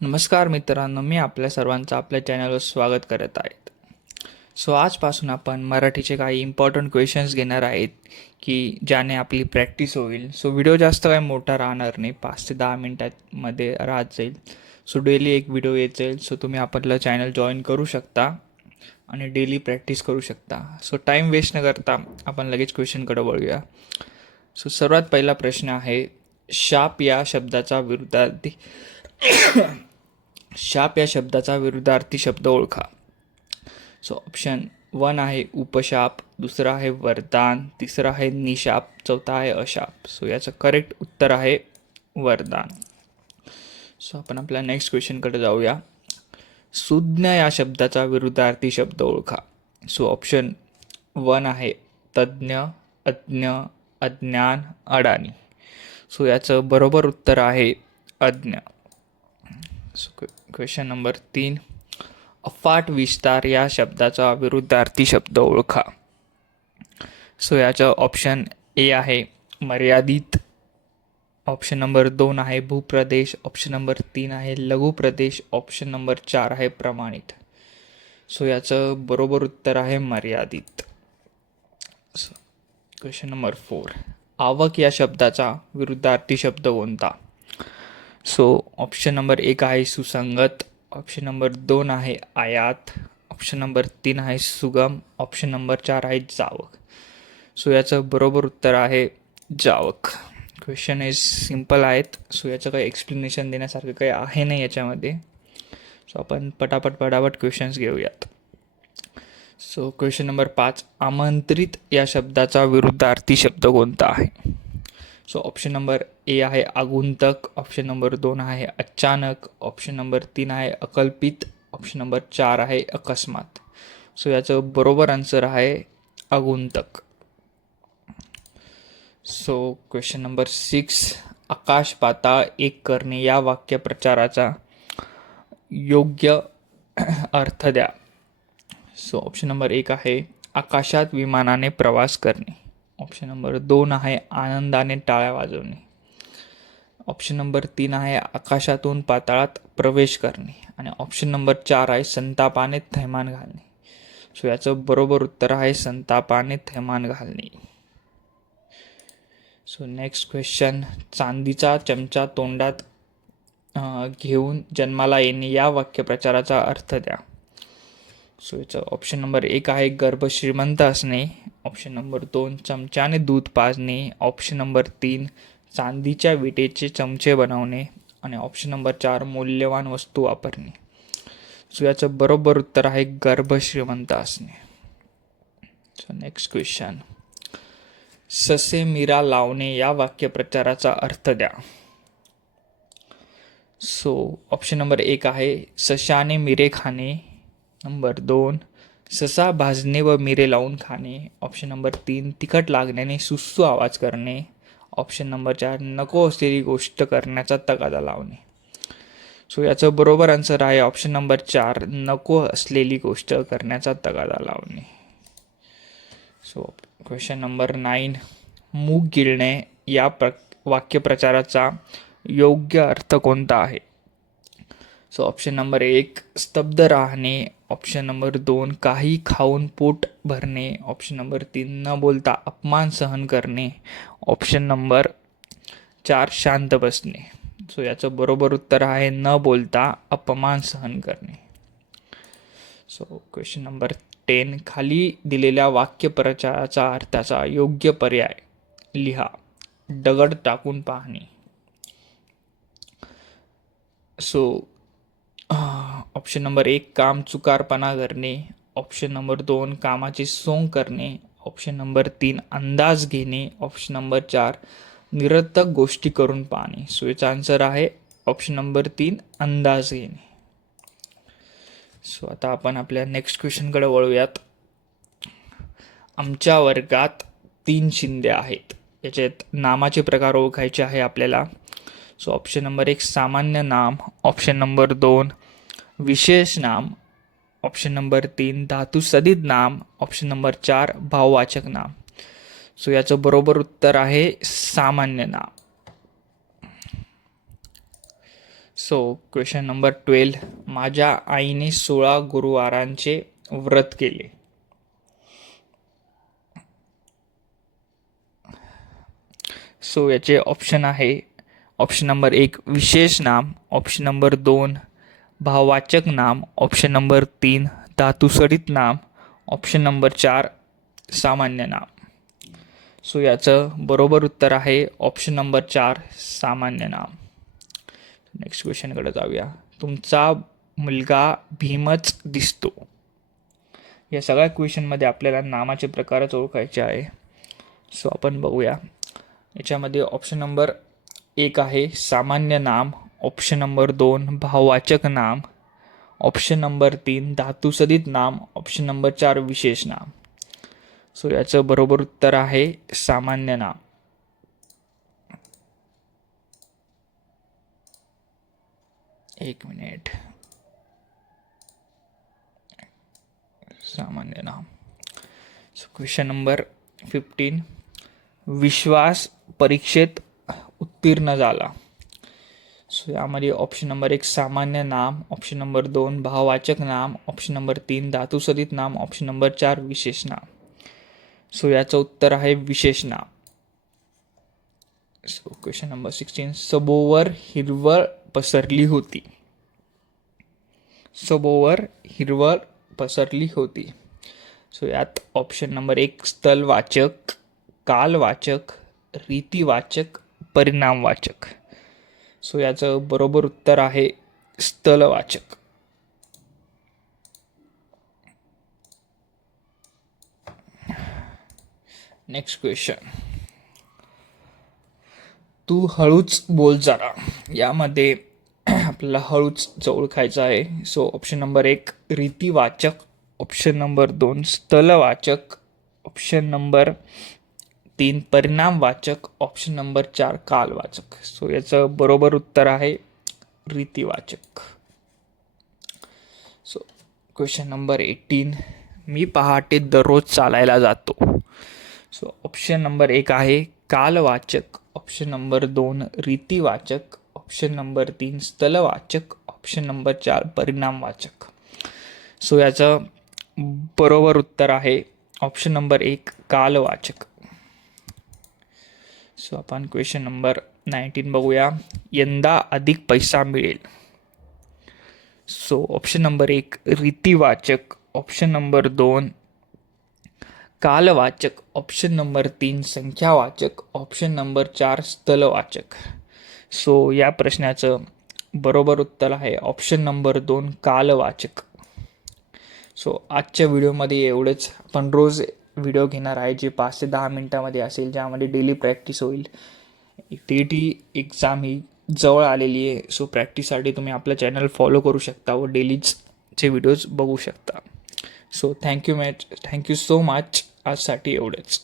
नमस्कार मित्रांनो, मी आपल्या सर्वांचं आपल्या चॅनलवर स्वागत करत आहेत. आजपासून आपण मराठीचे काही इम्पॉर्टंट क्वेश्चन्स घेणार आहेत की ज्याने आपली प्रॅक्टिस होईल. व्हिडिओ जास्त काही मोठा राहणार नाही, 5 ते 10 मिनटामध्ये राहत जाईल. डेली एक व्हिडिओ येत जाईल. तुम्ही आपलं चॅनल जॉईन करू शकता आणि डेली प्रॅक्टिस करू शकता. टाईम वेस्ट न करता आपण लगेच क्वेश्चनकडे वळूया. सर्वात पहिला प्रश्न आहे, शाप या शब्दाचा विरुद्धार्थी शाप या शब्दाचा विरुद्धार्थी शब्द ओळखा. ऑप्शन 1 आहे उपशाप, दुसरा आहे वरदान, तिसरा आहे निशाप, चौथा आहे अशाप. याचं करेक्ट उत्तर आहे वरदान. आपण आपल्या नेक्स्ट क्वेश्चनकडे जाऊया. सुज्ञ या शब्दाचा विरुद्धार्थी शब्द ओळखा. ऑप्शन 1 आहे तज्ज्ञ, अज्ञ, अज्ञान, अडाणी. याचं बरोबर उत्तर आहे अज्ञ. क्वेश्चन नंबर 3, अफाट विस्तार या शब्दाचा विरुद्धार्थी शब्द ओळखा. याचं ऑप्शन ए आहे मर्यादित, ऑप्शन नंबर 2 आहे भूप्रदेश, ऑप्शन नंबर 3 आहे लघु प्रदेश, ऑप्शन नंबर 4 आहे प्रमाणित. याचं बरोबर उत्तर आहे मर्यादित. क्वेश्चन नंबर 4, आवक या शब्दाचा विरुद्धार्थी शब्द कोणता. ऑप्शन नंबर 1 आहे सुसंगत, ऑप्शन नंबर 2 आहे आयात, ऑप्शन नंबर 3 आहे सुगम, ऑप्शन नंबर 4 आहे जावक. याचं बरोबर उत्तर आहे जावक. क्वेश्चन इज सिम्पल आहेत. याचं काही एक्सप्लेनेशन देण्यासारखं काही आहे नाही याच्यामध्ये. आपण पटापट क्वेश्चन्स घेऊयात. क्वेश्चन नंबर 5, आमंत्रित या शब्दाचा विरुद्धार्थी शब्द कोणता आहे. ऑप्शन नंबर ए आहे आगुंतक, ऑप्शन नंबर 2 आहे अचानक, ऑप्शन नंबर 3 आहे अकल्पित, ऑप्शन नंबर 4 आहे अकस्मात. याचं बरोबर आन्सर आहे आगुंतक. क्वेश्चन नंबर 6, आकाश पाताळ एक करणे या वाक्यप्रचाराचा योग्य अर्थ द्या. ऑप्शन नंबर 1 आहे आकाशात विमानाने प्रवास करणे, ऑप्शन नंबर 2 आहे आनंदाने टाळ्या वाजवणे, ऑप्शन नंबर 3 आहे आकाशातून पाताळात प्रवेश करणे आणि ऑप्शन नंबर 4 आहे संतापाने थैमान घालणे. याचं बरोबर उत्तर आहे संतापाने थैमान घालणे. नेक्स्ट क्वेश्चन, चांदीचा चमचा तोंडात घेऊन जन्माला येणे या वाक्यप्रचाराचा अर्थ द्या. याचं ऑप्शन नंबर 1 आहे गर्भ श्रीमंत असणे, ऑप्शन नंबर 2 चमच्याने दूध पाजणे, ऑप्शन नंबर 3 चांदीच्या विटेचे चमचे बनवणे आणि ऑप्शन नंबर 4 मौल्यवान वस्तू वापरणे. याचं बरोबर उत्तर आहे गर्भ श्रीमंत असणे. नेक्स्ट क्वेश्चन, ससे मिरा लावणे या वाक्यप्रचाराचा अर्थ द्या. ऑप्शन नंबर 1 आहे सशाने मिरे खाणे, नंबर 2 ससा भाजणे व मिरे लावून खाणे, ऑप्शन नंबर 3 तिखट लागण्याने सुसू आवाज करणे, ऑप्शन नंबर 4 नको असलेली गोष्ट करण्याचा तगादा लावणे. याचं बरोबर आन्सर आहे ऑप्शन नंबर 4 नको असलेली गोष्ट करण्याचा तगादा लावणे. क्वेश्चन नंबर 9, मूग गिळणे या वाक्यप्रचाराचा योग्य अर्थ कोणता आहे. ऑप्शन नंबर 1 स्तब्ध राहणे, ऑप्शन नंबर 2 काही खाऊन पोट भरणे, ऑप्शन नंबर 3 न बोलता अपमान सहन करणे, ऑप्शन नंबर 4 शांत बसणे. याचं बरोबर उत्तर आहे न बोलता अपमान सहन करणे. क्वेश्चन नंबर 10, खाली दिलेल्या वाक्यप्रचाराचा अर्थाचा योग्य पर्याय लिहा. दगड टाकून पाहणे. ऑप्शन नंबर 1 काम चुकारपणा करणे, ऑप्शन नंबर 2 कामाचे सोंग करणे, ऑप्शन नंबर 3 अंदाज घेणे, ऑप्शन नंबर 4 निरर्थक गोष्टी करून पाहणे. याचा आन्सर आहे ऑप्शन नंबर 3 अंदाज घेणे. आता आपण आपल्या नेक्स्ट क्वेश्चनकडे वळूयात. आमच्या वर्गात 3 शिंदे आहेत. याच्यात नामाचे प्रकार ओळखायचे आहे आपल्याला. ऑप्शन नंबर 1 सामान्य नाम, ऑप्शन नंबर 2 विशेष नाम, ऑप्शन नंबर 3 धातुसदित नाम, ऑप्शन नंबर 4 भाववाचक नाम. याचं बरोबर उत्तर आहे सामान्य नाम. सो क्वेश्चन नंबर 12, माझ्या आईने 16 गुरुवारांचे व्रत केले. सो याचे ऑप्शन आहे. ऑप्शन नंबर 1 विशेष नाम, ऑप्शन नंबर 2 भाववाचक नाम, ऑप्शन नंबर 3 धातुसरित नाम, ऑप्शन नंबर 4 सामान्य नाम. सो याचं बरोबर उत्तर आहे ऑप्शन नंबर 4 सामान्य नाम. नेक्स्ट क्वेश्चनकडे जाऊया. तुमचा मुलगा भीमच दिसतो. या सगळ्या क्वेश्चनमध्ये आपल्याला नामाचे प्रकारच ओळखायचे आहे. सो आपण बघूया. याच्यामध्ये ऑप्शन नंबर 1 आहे सामान्य नाम, ऑप्शन नंबर 2 भाववाचक नाम, ऑप्शन नंबर 3 धातुसदित नाम, ऑप्शन नंबर 4 विशेष नाम. सो याचं बरोबर उत्तर आहे सामान्य नाम. एक मिनिट. सामान्य नाम. सो क्वेश्चन नंबर 15, विश्वास परीक्षेत उत्तीर्ण झाला. सो यामध्ये ऑप्शन नंबर 1 सामान्य नाम, ऑप्शन नंबर 2 भाववाचक नाम, ऑप्शन नंबर 3 धातुसदित नाम, ऑप्शन नंबर 4 विशेष नाम. सो याचं उत्तर आहे विशेष नाम. सो क्वेश्चन नंबर 16, सभोवर हिरवळ पसरली होती. सभोवर हिरवळ पसरली होती. सो यात ऑप्शन नंबर 1 स्थलवाचक, कालवाचक, रीतिवाचक, परिणामवाचक. सो याचं बरोबर उत्तर आहे स्थलवाचक. नेक्स्ट क्वेश्चन, तू हळूच बोल जरा. यामध्ये आपल्याला हळूच ओळखायचं आहे. सो ऑप्शन नंबर 1 रीतिवाचक, ऑप्शन नंबर 2 स्थलवाचक, ऑप्शन नंबर 3 परिणामवाचक, ऑप्शन नंबर 4 कालवाचक. सो याचं बरोबर उत्तर आहे रीतिवाचक. सो क्वेश्चन नंबर 18, मी पहाटे दररोज चालायला जातो. सो ऑप्शन नंबर 1 आहे कालवाचक, ऑप्शन नंबर 2 रीतिवाचक, ऑप्शन नंबर 3 स्थलवाचक, ऑप्शन नंबर 4 परिणामवाचक. सो याचं बरोबर उत्तर आहे ऑप्शन नंबर 1 कालवाचक. सो आपण क्वेश्चन नंबर 19 बघूया. यंदा अधिक पैसा मिळेल. सो ऑप्शन नंबर 1 रीतिवाचक, ऑप्शन नंबर 2 कालवाचक, ऑप्शन नंबर 3 संख्यावाचक, ऑप्शन नंबर 4 स्थलवाचक. सो या प्रश्नाचं बरोबर उत्तर आहे ऑप्शन नंबर 2 कालवाचक. सो आजच्या व्हिडिओमध्ये एवढंच. आपण रोज व्हिडिओ घेणार आहे जे 5 ते 10 मिनटामध्ये असेल, ज्यामध्ये डेली प्रॅक्टिस होईल. TET एक्झाम ही जवळ आलेली आहे. सो प्रॅक्टिससाठी तुम्ही आपलं चॅनल फॉलो करू शकता व डेलीचे व्हिडिओज बघू शकता. So thank you so much. आजसाठी एवढंच.